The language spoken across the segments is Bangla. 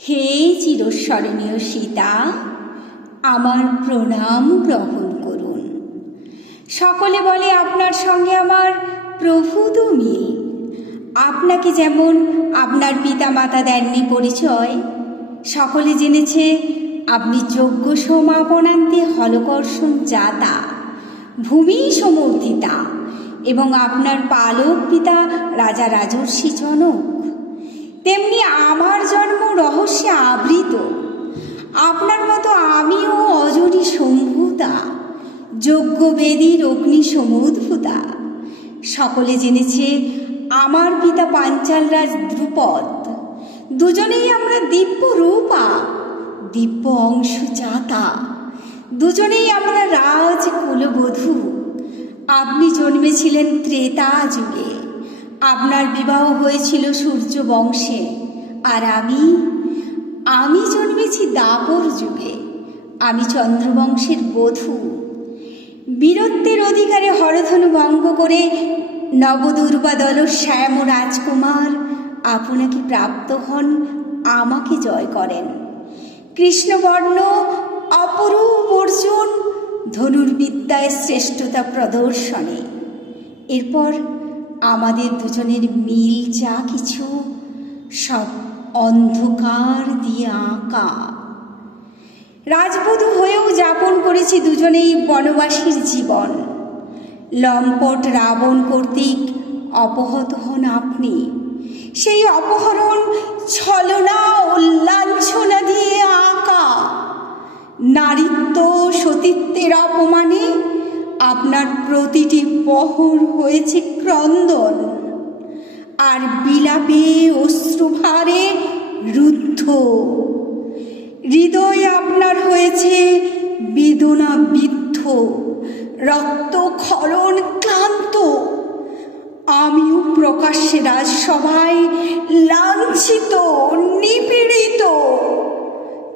হে চিরস্মরণীয় সীতা, আমার প্রণাম গ্রহণ করুন। সকলে বলে আপনার সঙ্গে আমার প্রভূত মিল। আপনাকে যেমন আপনার পিতা মাতা দেননি পরিচয়, সকলে জেনেছে আপনি যোগ্য সমাপনান্তে হলকর্ষণ জাতা ভূমি সমর্থিতা, এবং আপনার পালক পিতা রাজা রাজর্ষি জনক। তেমনি আমার জন্ম রহস্যে আবৃত। আপনার মতো আমিও অজনী সম্ভূতা যজ্ঞ বেদীর অগ্নি সমুদ্ভূতা। সকলে জেনেছে আমার পিতা পাঞ্চালরাজ ধ্রুপদ। দুজনেই আমরা দিব্য রূপা, দিব্য অংশ জাতা দুজনেই আমরা রাজ কুলবধূ। আপনি জন্মেছিলেন ত্রেতা যুগে। আপনার বিবাহ হয়েছিল সূর্য বংশে। আর আমি আমি জন্মেছি দাপর যুগে। আমি চন্দ্রবংশের বধূ। বীরত্বের অধিকারে হরধনু ভঙ্গ করে নবদুর্বাদল শ্যাম রাজকুমার আপনাকে প্রাপ্ত হন, আমাকে জয় করেন। কৃষ্ণবর্ণ, অপরূপ অর্জুন, ধনুর্বিদ্যায় শ্রেষ্ঠতা প্রদর্শনে। এরপর আমাদের দুজনের মিল যা কিছু, সব অন্ধকার দিয়ে আঁকা। রাজবধূ হয়েও যাপন করেছি দুজনেই বনবাসীর জীবন। লম্পট রাবণ কর্তৃক অপহত হন আপনি। সেই অপহরণ ছলনা উল্লাঞ্ছনা দিয়ে আঁকা। নারীত্ব সতীত্বের অপমানে আপনার প্রতিটি পহর হয়েছে ক্রন্দন আর বিলাপে অশ্রুভারে রুদ্ধ। হৃদয় আপনার হয়েছে বেদনা বিদ্ধ রক্ত ক্ষরণ ক্লান্ত। আমিও প্রকাশ্যে রাজসভায় লাঞ্ছিত, নিপীড়িত।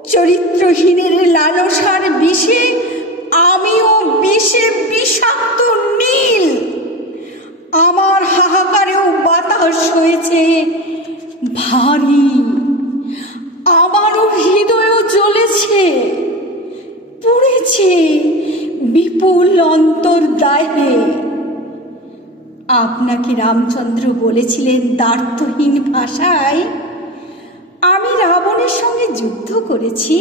চরিত্রহীনের লালসার বিষে দাহে আপনাকে রামচন্দ্র বলেছিলেন দ্বার্থহীন ভাষায়, আমি রাবণের সঙ্গে যুদ্ধ করেছি,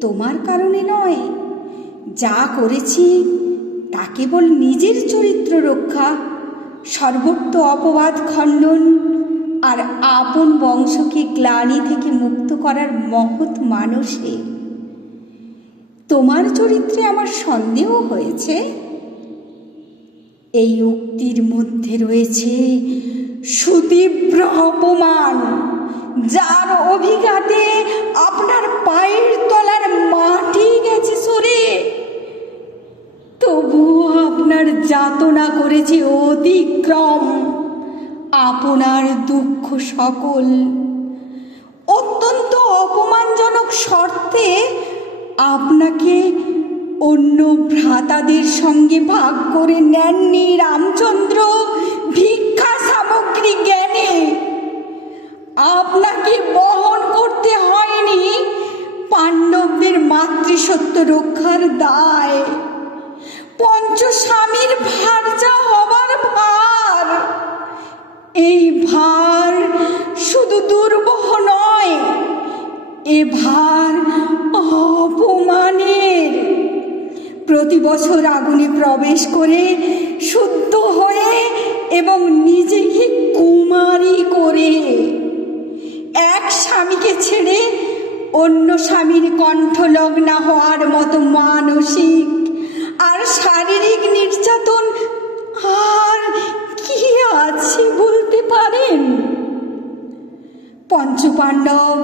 তোমার কারণে নয়। যা করেছি, তা কেবল নিজের চরিত্র রক্ষা সর্বত্র অপবাদ খণ্ডন, আর আপন বংশকে গ্লানি থেকে মুক্ত করার মহৎ মানসে। তোমার চরিত্রে আমার সন্দেহ হয়েছে এই উক্তির মধ্যে রয়েছে, সুতীব্র অপমান, যার অভিঘাতে আপনার পায়ের তলার মাটি গেছে সরে। তবুও আপনার যাতনা করেছে অতিক্রম, আপনার দুঃখ সকল। অত্যন্ত অপমানজনক শর্তে আপনাকে অন্য ভ্রাতাদের সঙ্গে ভাগ করে নেননি রামচন্দ্র ভিক্ষা সামগ্রী জ্ঞানে। আপনাকে বহন করতে হয়নি পাণ্ডবদের মাতৃসত্য রক্ষার দায়। পঞ্চস্বামীর ভার যা হবার ভার। এই ভার শুধু দুর্বহ নয়, এ ভার প্রতি বছর আগুনে প্রবেশ করে শুদ্ধ হয়ে এবং নিজেকে কুমারী করে। এক স্বামীকে ছেড়ে অন্য স্বামীর কণ্ঠলগ্না হওয়ার মতো মানসিক আর শারীরিক নির্যাতন আর কি আছে বলতে পারেন? পঞ্চপাণ্ডব,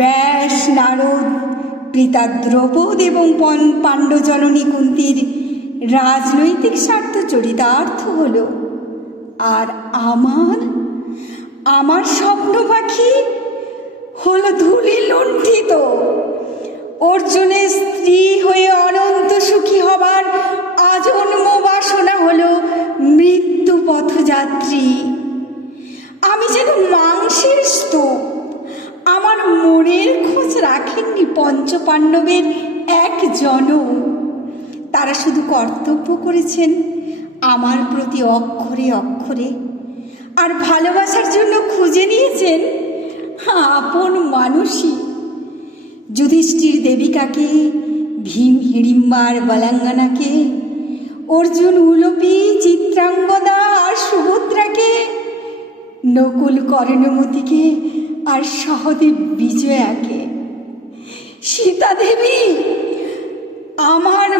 ব্যাস নারদ পিতা দ্রৌপদ এবং পাণ্ডজননী কুন্তির রাজনৈতিক স্বার্থ চরিতার্থ হল। আর আমার? আমার স্বপ্ন পাখি হলো ধুলি লুণ্ঠিত। অর্জুনের স্ত্রী হয়ে অনন্ত সুখী হবার আজন্ম বাসনা হলো মৃত্যু পথযাত্রী। আমি যেন মাংসের স্তূপ। খোঁজ রাখেননি পঞ্চপাণ্ডবের একজনও তারা শুধু কর্তব্য করেছেন আমার প্রতি অক্ষরে অক্ষরে। আর ভালোবাসার জন্য খুঁজে নিয়েছেন আপন মানুষই। যুধিষ্ঠির দেবিকাকে, ভীম হিড়িম্বার বলাঙ্গানাকে, অর্জুন উলপি চিত্রাঙ্গদা আর সুভদ্রাকে, নকুল কর্ণমতিকে আর সহদেব বিজয়াকে। সীতা দেবী আমার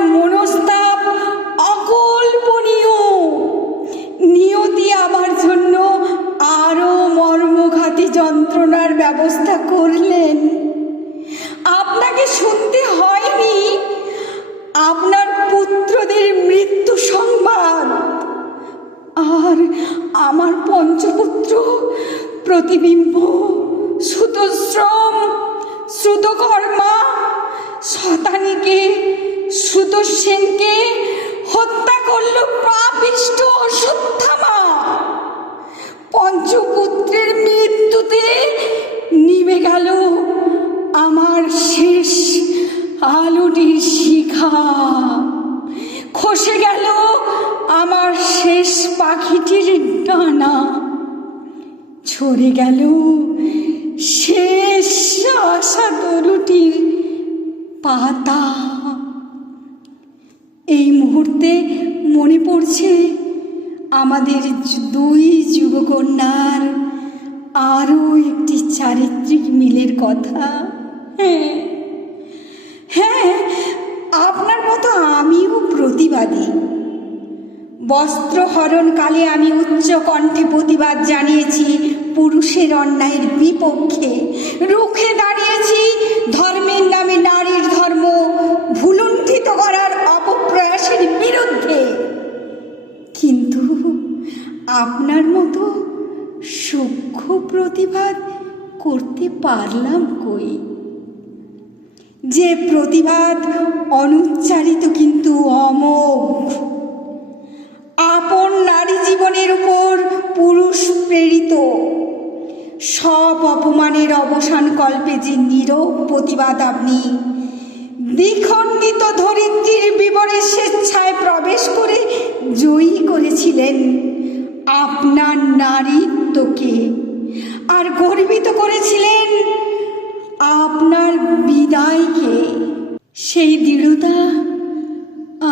খসে গেল আমার শেষ পাখিটির ডানা। ছড়ে গেল শেষ আশা তরুটির পাতা। এই মুহূর্তে মনে পড়ছে আমাদের দুই যুবকন্যার আরও একটি চারিত্রিক মিলের কথা। হ্যাঁ। প্রতিবাদী। বস্ত্রহরণকালে আমি উচ্চ কণ্ঠে প্রতিবাদ জানিয়েছি পুরুষের অন্যায়ের বিপক্ষে। যে প্রতিবাদ অনুচ্চারিত কিন্তু অমোঘ। আপন নারী জীবনের উপর পুরুষ প্রেরিত। সব অপমানের অবসান কল্পে যে নীরব প্রতিবাদ আপনি। দ্বিখণ্ডিত ধরিত্রীর বিবরে স্বেচ্ছায় প্রবেশ করে জয়ী করেছিলেন আপনার নারীত্বকে। আর গর্বিত করেছিলেন আপনার বিদায়কে সেই দৃঢ়তা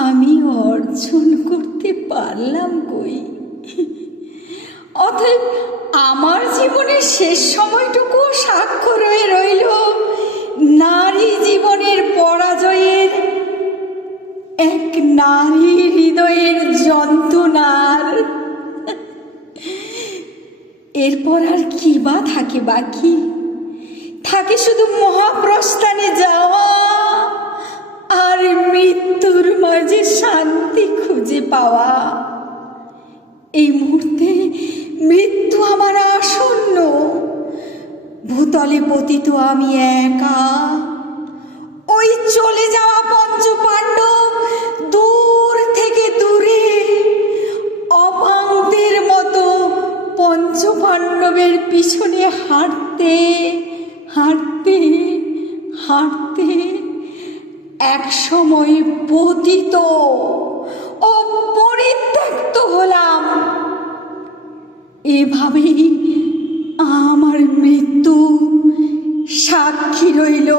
আমি অর্জন করতে পারলাম কই? অতএব আমার জীবনের শেষ সময়টুকু সাক্ষ্য রয়ে রইল। নারী জীবনের পরাজয়ের এক নারী হৃদয়ের যন্ত্রণার। এরপর আর কি বা থাকে বাকি? থাকে শুধু মহাপ্রস্থানে যাওয়া আর মৃত্যুর মাঝে শান্তি খুঁজে পাওয়া। এই মুহূর্তে মৃত্যু আমার আসন্ন। ভূতলে পতিত আমি একা। হাঁটতে হাঁটতে এক সময় পতিত ও পরিত্যক্ত হলাম। এভাবেই আমার মৃত্যু সাক্ষী রইল।